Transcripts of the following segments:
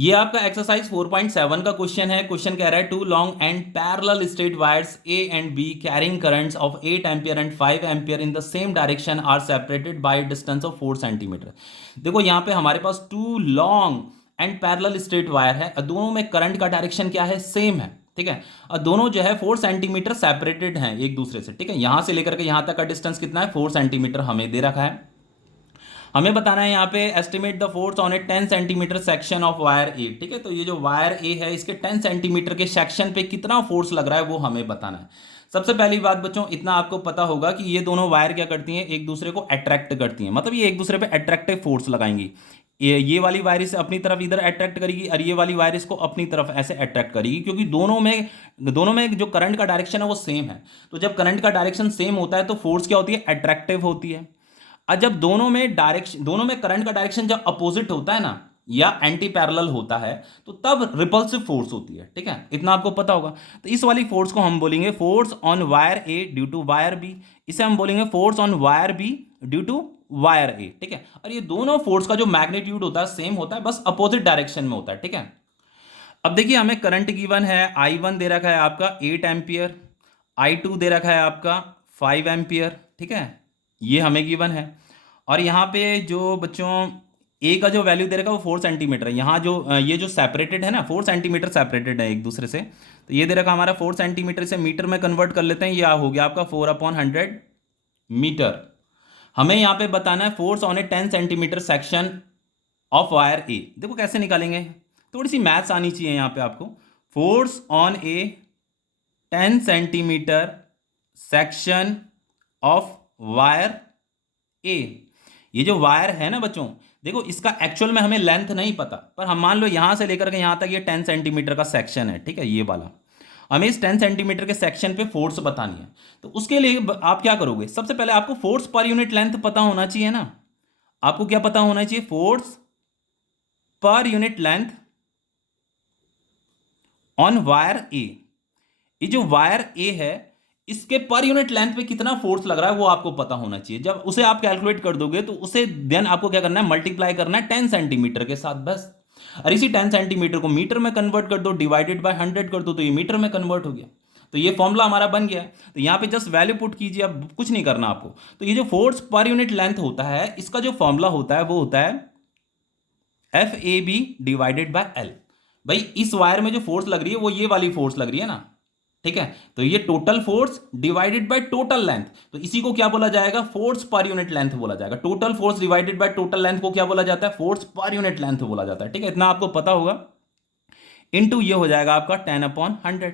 ये आपका एक्सरसाइज 4.7 का क्वेश्चन है। क्वेश्चन कह रहा है two long and parallel straight wires A and B carrying currents of 8 ampere and 5 ampere in the same direction are separated by distance of 4 centimetre. देखो यहाँ पे हमारे पास two long and parallel straight wire है, दोनों में current का direction क्या है, सेम है। ठीक है, और दोनों जो है 4 सेंटीमीटर सेपरेटेड हैं एक दूसरे से। ठीक है, यहां से लेकर के यहां तक का डिस्टेंस कितना है, 4 सेंटीमीटर हमें दे रखा है। हमें बताना है यहाँ पे estimate the force on a 10 centimetre section of wire A. ठीक है, तो ये जो वायर ए है इसके 10 सेंटीमीटर के सेक्शन पे कितना फोर्स लग रहा है वो हमें बताना है। सबसे पहली बात बच्चों, इतना आपको पता होगा कि ये दोनों वायर क्या करती हैं, एक दूसरे को अट्रैक्ट करती हैं, मतलब ये एक दूसरे पे अट्रैक्टिव फोर्स लगाएंगी। ये वाली वायर इसे अपनी तरफ इधर अट्रैक्ट करेगी और ये वाली वायर इसको अपनी तरफ ऐसे अट्रैक्ट करेगी, क्योंकि दोनों में जो करंट का डायरेक्शन है वो सेम है। तो जब करंट का डायरेक्शन सेम होता है तो फोर्स क्या होती है, अट्रैक्टिव होती है। और जब दोनों में करंट का डायरेक्शन जब अपोजिट होता है ना, या एंटी पैरेलल होता है, तो तब रिपल्सिव फोर्स होती है। ठीक है, इतना आपको पता होगा। तो इस वाली फोर्स को हम बोलेंगे force on wire A due to wire B. इसे हम बोलेंगे force on wire B due to wire A. ठीक है, और ये दोनों फोर्स का जो मैग्नीट्यूड होता है सेम होता है, बस अपोजिट डायरेक्शन में होता है। ठीक है, अब देखिए हमें करंट गिवन है, आई वन दे रखा है आपका 8 एम्पियर, आई टू दे रखा है आपका 5 एम्पियर। ठीक है, ये हमें गिवन है। और यहाँ पे जो बच्चों ए का जो वैल्यू दे रखा है वो 4 सेंटीमीटर है। यहाँ जो ये जो सेपरेटेड है ना, 4 सेंटीमीटर सेपरेटेड है एक दूसरे से, तो ये दे रखा हमारा 4 सेंटीमीटर से मीटर में कन्वर्ट कर लेते हैं, ये हो गया आपका 4/100 मीटर। हमें यहाँ पे बताना है force on a 10 centimetre section of wire A. देखो कैसे निकालेंगे, थोड़ी सी मैथ्स आनी चाहिए यहाँ पे आपको। Force on a 10 centimetre section of wire A. ये जो वायर है ना बच्चों, देखो इसका एक्चुअल में हमें लेंथ नहीं पता, पर हम मान लो यहां से लेकर के यहां तक ये 10 सेंटीमीटर का सेक्शन है। ठीक है, ये वाला हमें इस 10 सेंटीमीटर के सेक्शन पे फोर्स बतानी है। तो उसके लिए आप क्या करोगे, सबसे पहले आपको फोर्स पर यूनिट लेंथ पता होना चाहिए ना। आपको क्या पता होना चाहिए, force per unit length on wire A. ये जो वायर ए है इसके पर यूनिट लेंथ पे कितना फोर्स लग रहा है वो आपको पता होना चाहिए। जब उसे आप कैलकुलेट कर दोगे तो उसे देन आपको क्या करना है, मल्टीप्लाई करना है 10 सेंटीमीटर के साथ, बस। और इसी 10 सेंटीमीटर को मीटर में कन्वर्ट कर दो, डिवाइडेड बाय 100 कर दो, तो ये मीटर में कन्वर्ट हो गया। तो ये फॉर्मूला हमारा बन गया है। तो यहाँ पे जस्ट वैल्यू पुट कीजिए, अब कुछ नहीं करना आपको। तो ये जो फोर्स पर यूनिट लेंथ होता है इसका जो फॉर्मूला होता है वो होता है F A B divided by L. भाई इस वायर में जो फोर्स लग रही है वो ये वाली फोर्स लग रही है ना। ठीक है, तो ये total force divided by total length, तो इसी को क्या बोला जाएगा, फोर्स पर यूनिट लेंथ बोला जाएगा। Total force divided by total length को क्या बोला जाता है, फोर्स पर यूनिट लेंथ बोला जाता है। ठीक है, इतना आपको पता होगा। इनटू ये हो जाएगा आपका 10/100।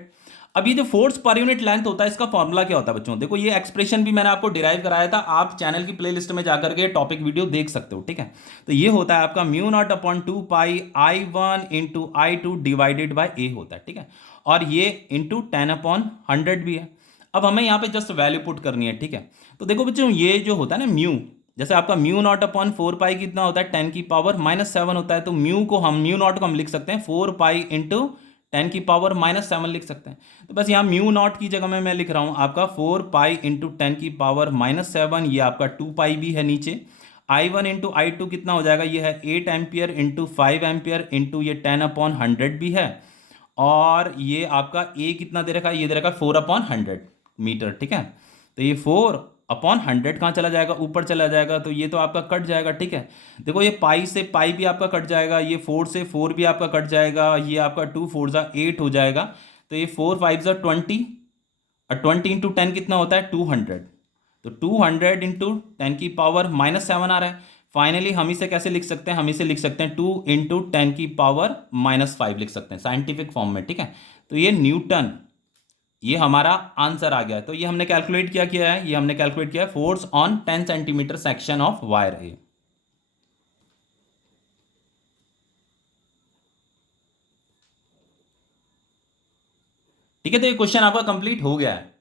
अब ये जो फोर्स पर यूनिट लेंथ होता है इसका फॉर्मूला क्या होता है बच्चों, देखो ये एक्सप्रेशन भी मैंने आपको डिराइव कराया था, आप चैनल की प्लेलिस्ट में जाकर के टॉपिक वीडियो देख सकते हो। ठीक है, तो ये होता है आपका μ0/2π I1 × I2 डिवाइडेड बाय ए होता है। ठीक है, और ये इंटू 10/100 भी है। अब हमें यहाँ पे जस्ट वैल्यू पुट करनी है। ठीक है, तो देखो बच्चों ये जो होता है ना म्यू, जैसे आपका μ0/4π कितना होता है, 10⁻⁻7 होता है। तो म्यू नॉट को हम लिख सकते हैं 4π × 10⁻⁻7 लिख सकते हैं। तो बस यहाँ म्यू नॉट की जगह में मैं लिख रहा हूँ आपका 4π × 10⁻⁻7, ये आपका 2π भी है नीचे। I1 × I2 कितना हो जाएगा, ये है 8 एम्पियर × 5 एम्पियर इंटू ये 10/100 भी है। और ये आपका ए कितना दे रखा है, ये दे रखा है 4/100 मीटर। ठीक है, तो ये 4/100 कहाँ चला जाएगा, ऊपर चला जाएगा, तो ये तो आपका कट जाएगा। ठीक है, देखो ये पाई से पाई भी आपका कट जाएगा, ये 4 से 4 भी आपका कट जाएगा, ये आपका 2 4 जा 8 हो जाएगा। तो ये 4 5 जा 20, और 20 × 10 कितना होता है 200। तो 200 × 10⁻⁻7 आ रहा है। फाइनली हम इसे कैसे लिख सकते हैं, हम इसे लिख सकते हैं 2 × 10⁻⁻5 लिख सकते हैं साइंटिफिक फॉर्म में। ठीक है, तो ये न्यूटन, ये हमारा आंसर आ गया है। तो ये हमने कैलकुलेट क्या किया है, ये हमने कैलकुलेट किया है force on 10 centimetre section of wire A. ठीक है, तो ये क्वेश्चन आपका कंप्लीट हो गया है।